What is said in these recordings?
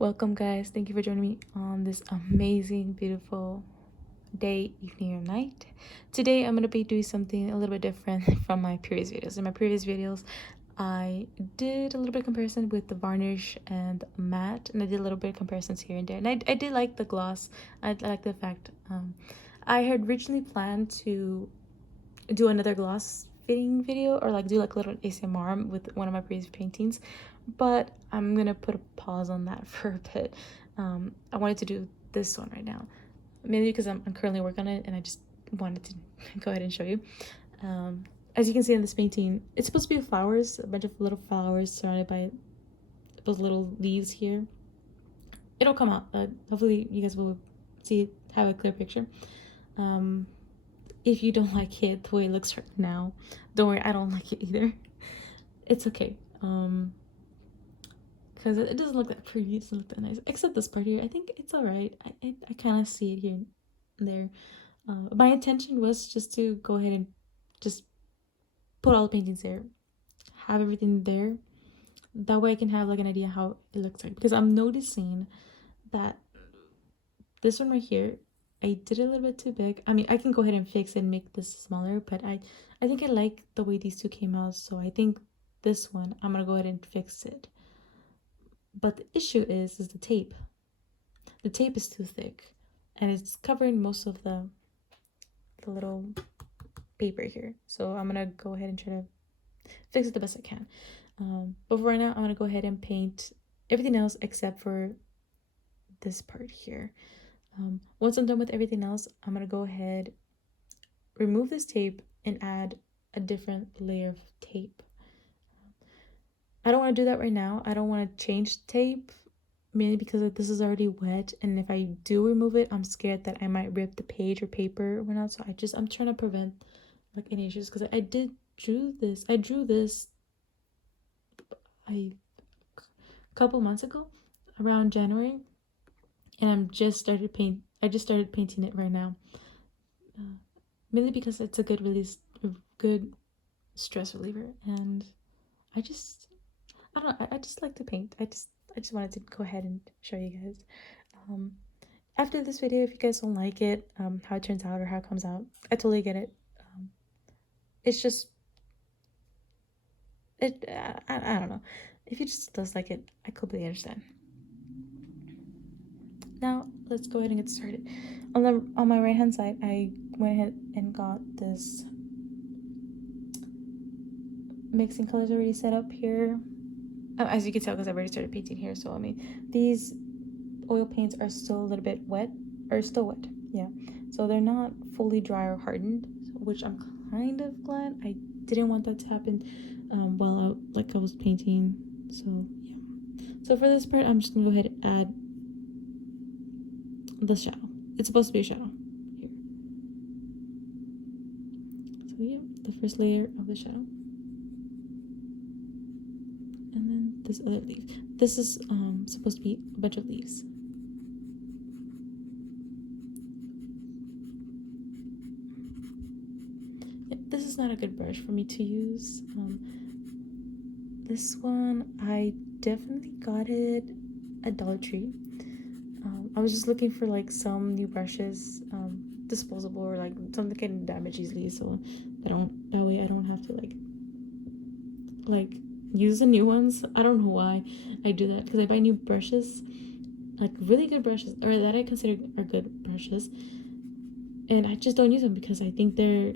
Welcome, guys. Thank you for joining me on this amazing, beautiful day, evening, or night. Today, I'm going to be doing something a little bit different from my previous videos. In my previous videos, I did a little bit of comparison with the varnish and matte, and I did a little bit of comparisons here and there. And I did like the gloss. I like the fact I had originally planned to do another gloss fitting video or like do like a little ASMR with one of my previous paintings, but I'm gonna put a pause on that for a bit. I wanted to do this one right now, mainly because I'm currently working on it and I just wanted to go ahead and show you. As you can see in this painting, it's supposed to be flowers, a bunch of little flowers surrounded by those little leaves here. It'll come out. Hopefully you guys will have a clear picture. If you don't like it the way it looks right now, don't worry, I don't like it either. It's okay. Because it doesn't look that pretty, it doesn't look that nice. Except this part here, I think it's alright. I kind of see it here and there. My intention was just to go ahead and just put all the paintings there, have everything there. That way I can have like an idea how it looks like. Because I'm noticing that this one right here, I did it a little bit too big. I mean, I can go ahead and fix it and make this smaller, but I think I like the way these two came out, so I think this one, I'm gonna go ahead and fix it. But the issue is the tape. The tape is too thick, and it's covering most of the little paper here. So I'm gonna go ahead and try to fix it the best I can. But for right now, I'm gonna go ahead and paint everything else except for this part here. Once I'm done with everything else, I'm gonna go ahead, remove this tape, and add a different layer of tape. I don't want to do that right now. I don't want to change tape, mainly because this is already wet, and if I do remove it, I'm scared that I might rip the page or paper or whatnot. So I'm trying to prevent like any issues, because I drew this a couple months ago around January, and I just started painting it right now, mainly because it's a good release, a good stress reliever, and I don't know, I just like to paint. I just wanted to go ahead and show you guys. After this video, if you guys don't like it, how it turns out or how it comes out, I totally get it. It's just I don't know. If you just dislike it, I completely understand. Now let's go ahead and get started. On my right hand side, I went ahead and got this mixing colors already set up here. As you can tell, because I've already started painting here. So I mean, these oil paints are still a little bit wet, or still wet, yeah. So they're not fully dry or hardened, which I'm kind of glad. I didn't want that to happen while I was painting. So yeah. So for this part, I'm just gonna go ahead and add the shadow. It's supposed to be a shadow here. So yeah, the first layer of the shadow, and then this other leaf. This is supposed to be a bunch of leaves. Yeah, this is not a good brush for me to use. This one, I definitely got it at Dollar Tree. I was just looking for like some new brushes, disposable, or like something that can damage easily, so that way I don't have to like use the new ones. I don't know why I do that, because I buy new brushes, like really good brushes, or that I consider are good brushes, and I just don't use them because I think they're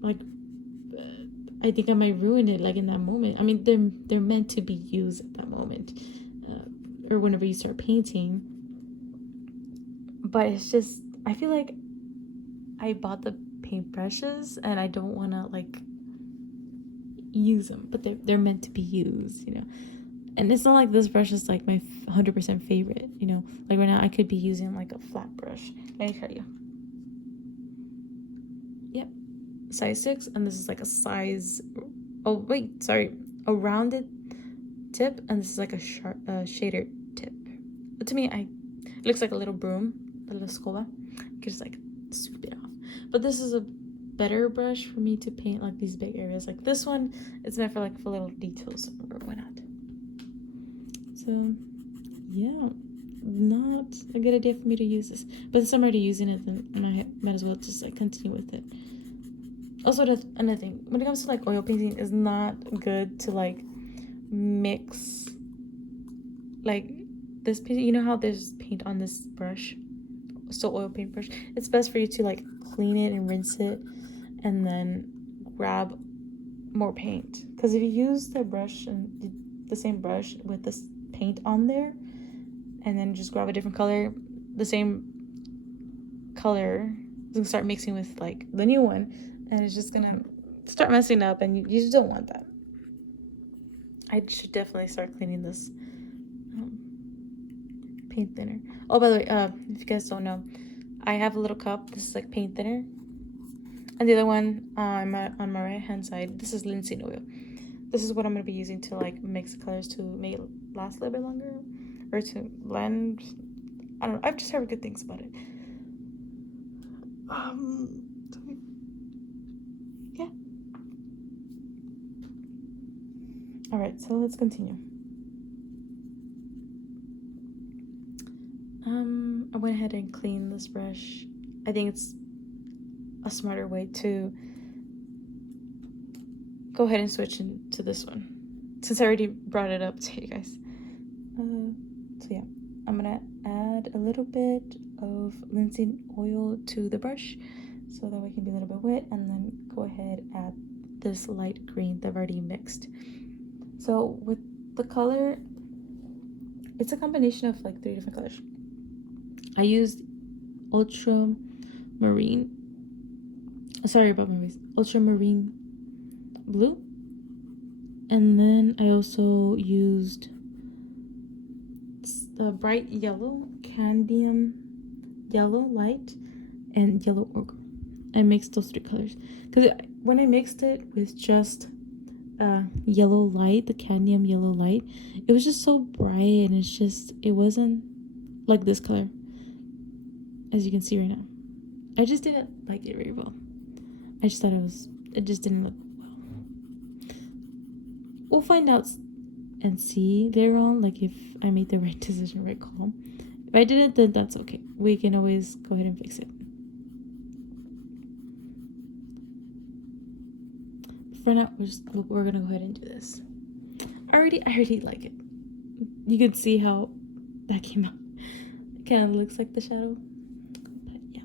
like I think I might ruin it like in that moment. I mean, they're meant to be used at that moment, or whenever you start painting. But it's just, I feel like I bought the paintbrushes and I don't want to like use them, but they're meant to be used, you know. And it's not like this brush is like my 100% favorite, you know. Like right now, I could be using like a flat brush. Let me show you. Yep, size 6, and this is like a size. Oh wait, sorry, a rounded tip, and this is like a sharp shader tip. But to me, it looks like a little broom, a little scoba. You can just like sweep it off. But this is a better brush for me to paint like these big areas. Like this one, it's meant for like for little details or whatnot. So yeah, not a good idea for me to use this. But since I'm already using it, then I might as well just like continue with it. Also, that's another thing. When it comes to like oil painting, it's not good to like mix like this paint. You know how there's paint on this brush, so oil paint brush. It's best for you to like clean it and rinse it, and then grab more paint. Because if you use the brush and the same brush with this paint on there, and then just grab a different color, the same color is gonna start mixing with like the new one, and it's just gonna start messing up, and you just don't want that. I should definitely start cleaning this paint thinner. Oh, by the way, if you guys don't know, I have a little cup. This is like paint thinner, and the other one on my right hand side, this is linseed oil. This is what I'm gonna be using to like mix the colors to make it last a little bit longer, or to blend. I don't know. I've just heard good things about it. Yeah. All right, so let's continue. I went ahead and cleaned this brush. I think it's a smarter way to go ahead and switch into this one, since I already brought it up to you guys. So yeah, I'm gonna add a little bit of linseed oil to the brush so that way it can be a little bit wet, and then go ahead and add this light green that I've already mixed. So with the color, it's a combination of like 3 different colors. I used ultramarine blue, and then I also used the bright yellow, cadmium yellow light, and yellow ochre. I mixed those 3 colors because when I mixed it with just yellow light, the cadmium yellow light, it was just so bright, and it wasn't like this color, as you can see right now. I just didn't like it very well. I just thought it just didn't look well. We'll find out and see later on, like if I made the right decision, right call. If I didn't, then that's okay. We can always go ahead and fix it. For now, we're gonna go ahead and do this. I already like it. You can see how that came out. It kind of looks like the shadow. But yeah.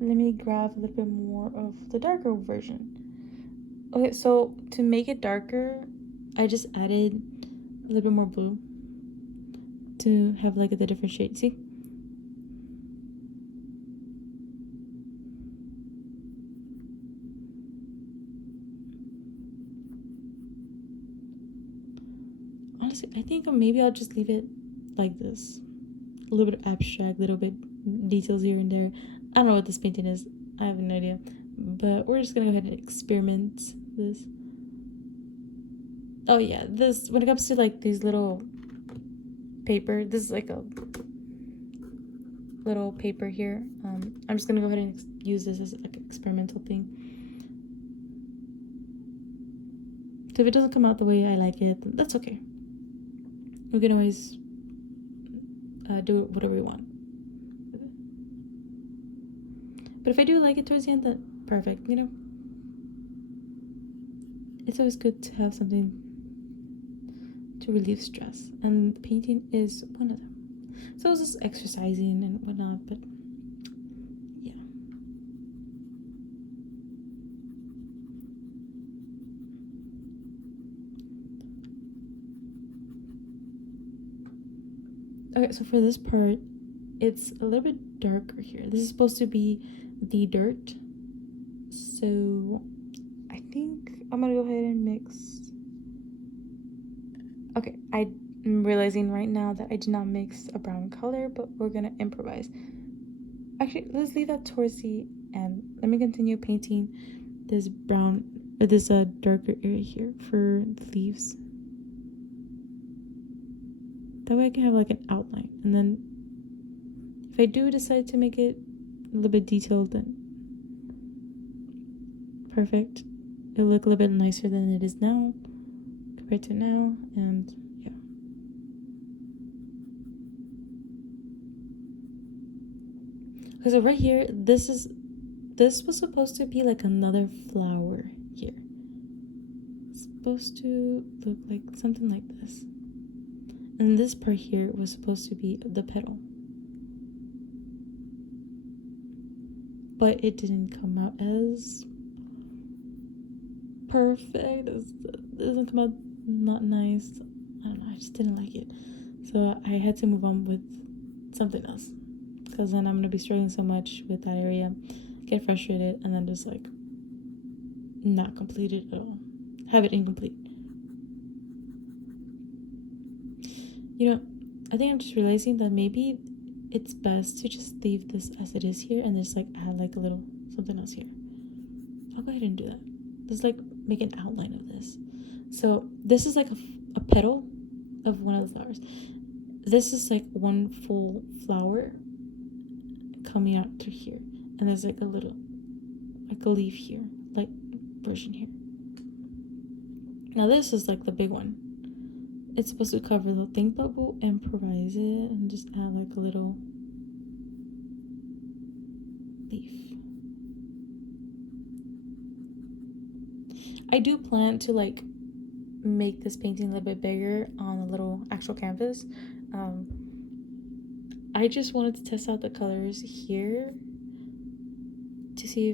Let me grab a little bit more of the darker version. Okay, so to make it darker, I just added a little bit more blue to have like the different shade. See? Honestly, I think maybe I'll just leave it like this. A little bit of abstract, a little bit details here and there. I don't know what this painting is. I have no idea. But we're just gonna go ahead and experiment this. Oh yeah, this, when it comes to like these little paper, this is like a little paper here. I'm just gonna go ahead and use this as like an experimental thing. So if it doesn't come out the way I like it, then that's okay. We can always do whatever we want. But if I do like it towards the end, then perfect, you know? It's always good to have something to relieve stress, and painting is one of them. So I was just exercising and whatnot, but yeah. Okay, so for this part, it's a little bit darker here. This is supposed to be the dirt. So I think I'm gonna go ahead and mix. Okay, I'm realizing right now that I did not mix a brown color, but we're gonna improvise. Actually, let's leave that towards the end. Let me continue painting this brown, or this darker area here for the leaves. That way I can have like an outline, and then if I do decide to make it a little bit detailed, then perfect. It'll look a little bit nicer than it is now compared right to now, and yeah. Because right here, this was supposed to be like another flower here. It's supposed to look like something like this. And this part here was supposed to be the petal. But it didn't come out as perfect. It doesn't come out not nice. I don't know, I just didn't like it. So I had to move on with something else. Because then I'm going to be struggling so much with that area, get frustrated, and then just like not complete it at all. Have it incomplete. You know, I think I'm just realizing that maybe it's best to just leave this as it is here and just like add like a little something else here. I'll go ahead and do that. Just like make an outline of this. So this is like a petal of one of the flowers. This is like one full flower coming out through here, and there's like a little, like a leaf here, like version here. Now this is like the big one. It's supposed to cover the thing, but we'll improvise it and just add like a little leaf. I do plan to like make this painting a little bit bigger on a little actual canvas. I just wanted to test out the colors here to see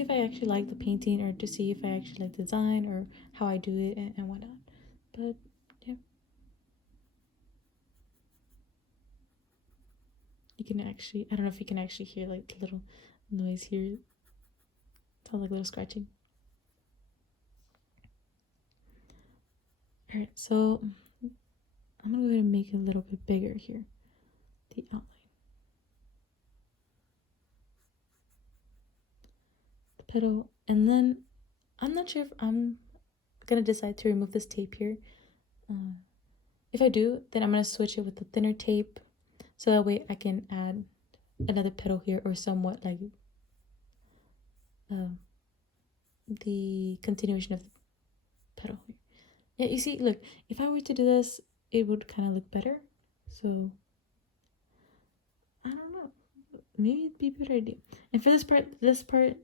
if I actually like the painting, or to see if I actually like the design, or how I do it and whatnot. But yeah, you can actually, I don't know if you can actually hear like the little noise here. It sounds like a little scratching. All right, so I'm gonna go ahead and make it a little bit bigger here, the outline. The petal, and then I'm not sure if I'm gonna decide to remove this tape here. If I do, then I'm gonna switch it with the thinner tape, so that way I can add another petal here, or somewhat like the continuation of the petal here. Yeah, you see, look, if I were to do this, it would kind of look better. So I don't know, maybe it'd be a better idea. And for this part,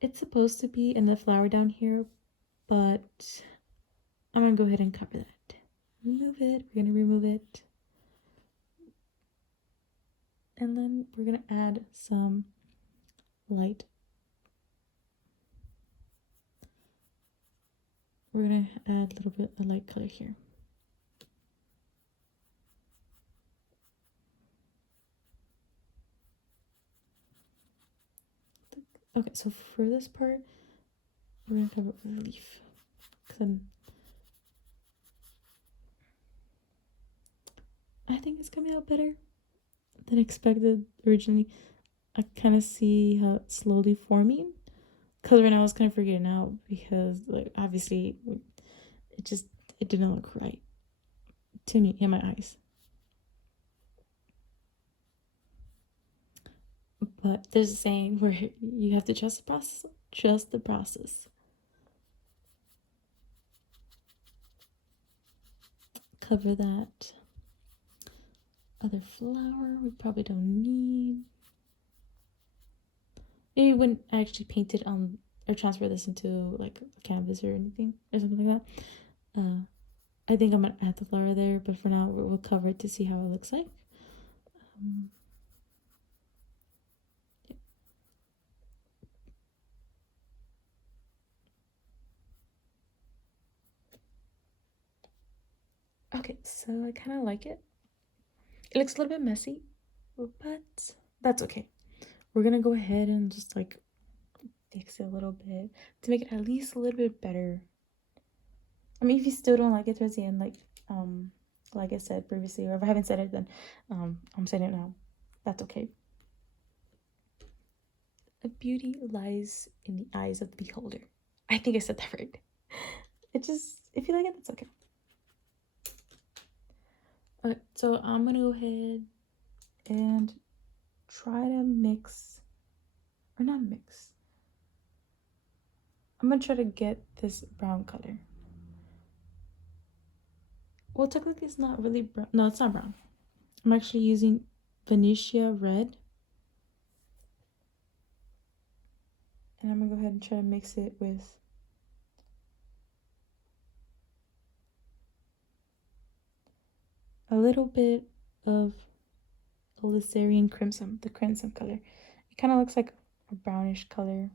it's supposed to be in the flower down here, but I'm gonna go ahead and cover that. Remove it. We're gonna remove it, and then we're gonna add some light. We're gonna add a little bit of light color here. Okay, so for this part, we're gonna cover it with a leaf. Then I think it's coming out better than expected originally. I kind of see how it's slowly forming. Because right now I was kind of freaking out because, like, obviously it didn't look right to me in my eyes. But there's a saying where you have to trust the process. Trust the process. Cover that other flower we probably don't need. Maybe we wouldn't actually paint it on or transfer this into like a canvas or anything or something like that. I think I'm gonna add the flower there, but for now we'll cover it to see how it looks like. Yeah. Okay, so I kind of like it. It looks a little bit messy, but that's okay. We're gonna go ahead and just like fix it a little bit to make it at least a little bit better. I mean, if you still don't like it towards the end, like I said previously, or if I haven't said it, then I'm saying it now. That's okay. A beauty lies in the eyes of the beholder. I think I said that right. If you like it, that's okay. Okay, so I'm gonna go ahead and try to mix, or not mix. I'm gonna try to get this brown color. Well, technically it's not really brown. No, it's not brown. I'm actually using Venetia Red. And I'm gonna go ahead and try to mix it with a little bit of Lycerian Crimson, the crimson color. It kind of looks like a brownish color.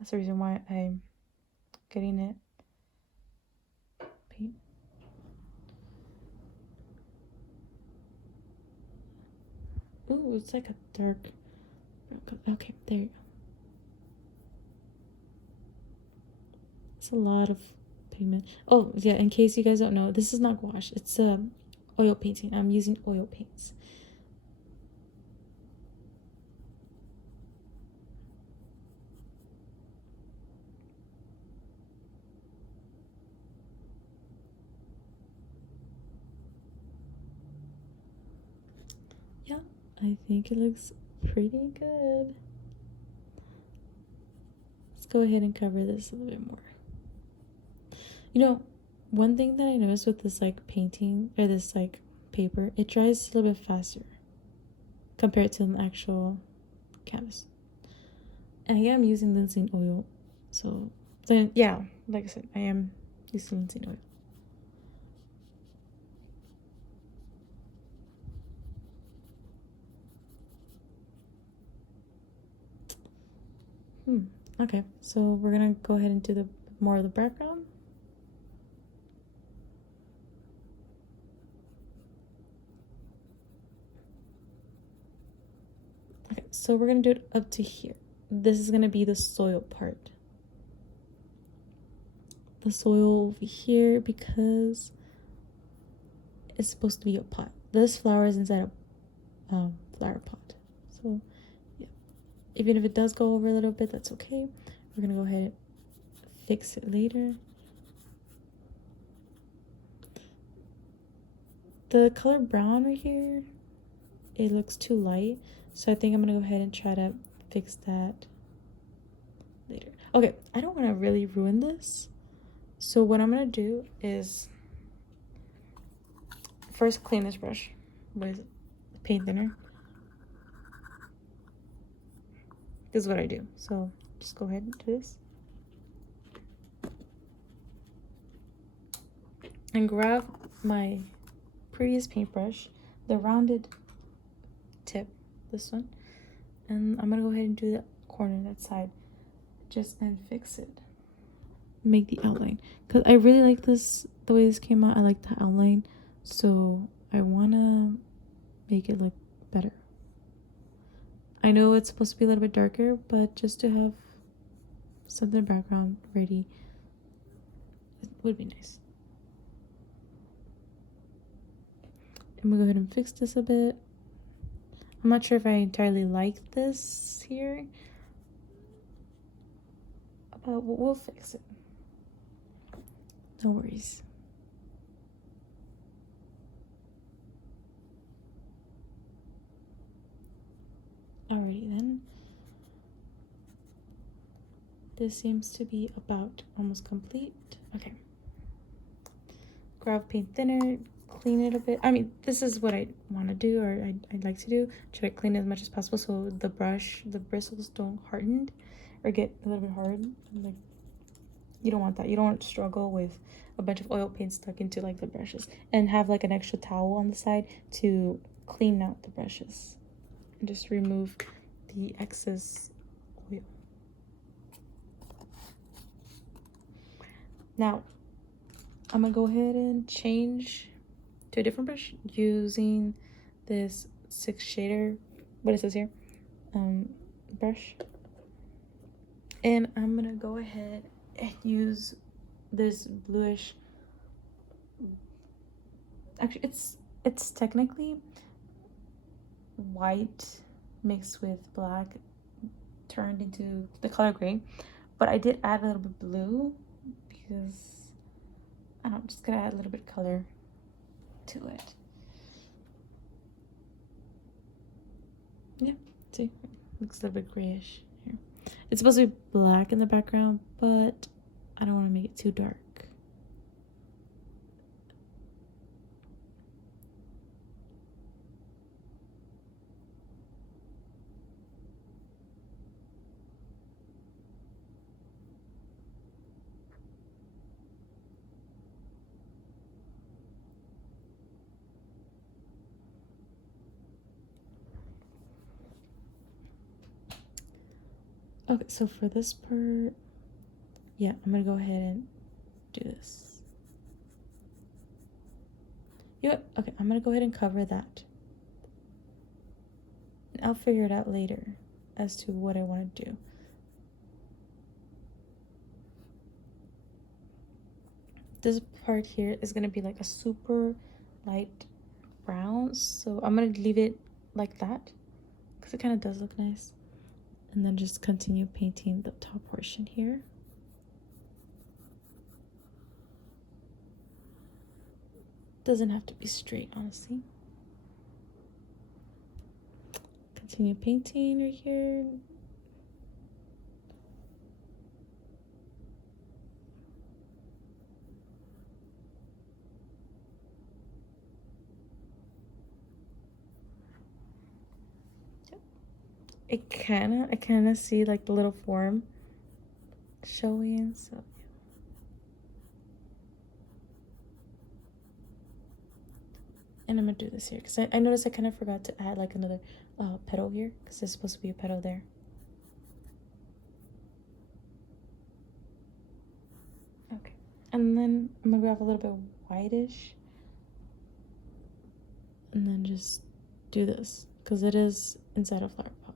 That's the reason why I'm getting it paint. Ooh, it's like a dark brown color. Okay, there you go. It's a lot of pigment. Oh, yeah, in case you guys don't know, this is not gouache. It's oil painting. I'm using oil paints. Yeah, I think it looks pretty good. Let's go ahead and cover this a little bit more. You know, one thing that I noticed with this like painting or this like paper, it dries a little bit faster compared to an actual canvas. And I am using linseed oil, so then yeah, like I said, I am using linseed oil. Okay, so we're gonna go ahead and do the more of the background. Okay, so we're gonna do it up to here. This is gonna be the soil part. The soil over here because it's supposed to be a pot. This flower is inside a flower pot. So yeah, even if it does go over a little bit, that's okay. We're gonna go ahead and fix it later. The color brown right here, it looks too light, so I think I'm gonna go ahead and try to fix that later. Okay, I don't want to really ruin this, so what I'm gonna do is first clean this brush with paint thinner. This is what I do, so just go ahead and do this and grab my previous paintbrush, the rounded tip, this one, and I'm gonna go ahead and do that corner, that side, just and fix it, make the outline, because I really like this, the way this came out. I like the outline, so I want to make it look better. I know it's supposed to be a little bit darker, but just to have something in the background ready, it would be nice. I'm gonna go ahead and fix this a bit. I'm not sure if I entirely like this here, but we'll fix it. No worries. Alrighty then. This seems to be about almost complete. Okay. Grab paint thinner, clean it a bit. I mean, this is what I want to do, or I'd like to do. Try to clean it as much as possible so the brush, the bristles don't harden or get a little bit hard. Like, you don't want that. You don't want to struggle with a bunch of oil paint stuck into like the brushes, and have like an extra towel on the side to clean out the brushes and just remove the excess oil. Now I'm gonna go ahead and change to a different brush using this 6 shader, what it says here, brush, and I'm gonna go ahead and use this bluish, actually it's technically white mixed with black turned into the color gray, but I did add a little bit blue because I don't know, I'm just gonna add a little bit of color to it. Yeah, see, looks a little bit grayish here. It's supposed to be black in the background, but I don't want to make it too dark. Okay, so for this part, yeah, I'm gonna go ahead and do this. You know what? Okay, I'm gonna go ahead and cover that. I'll figure it out later as to what I want to do. This part here is gonna be like a super light brown, so I'm gonna leave it like that because it kind of does look nice. And then just continue painting the top portion here. Doesn't have to be straight, honestly. Continue painting right here. I kind of see like the little form showing, so and I'm gonna do this here because I noticed I kind of forgot to add like another petal here because there's supposed to be a petal there. Okay, and then I'm gonna grab a little bit whitish and then just do this because it is inside a flower pot.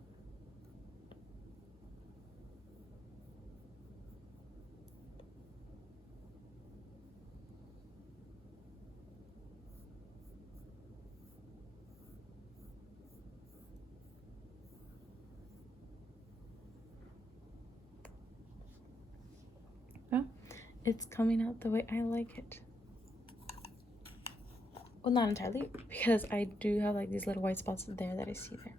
Well, it's coming out the way I like it. Well, not entirely, because I do have like these little white spots there that I see there.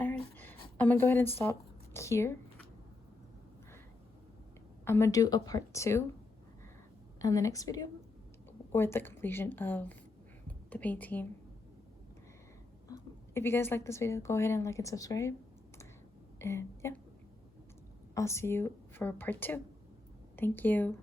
Alright, I'm gonna go ahead and stop here. I'm gonna do a part 2 on the next video, or the completion of the painting. If you guys like this video, go ahead and like and subscribe. And yeah, I'll see you for part 2. Thank you.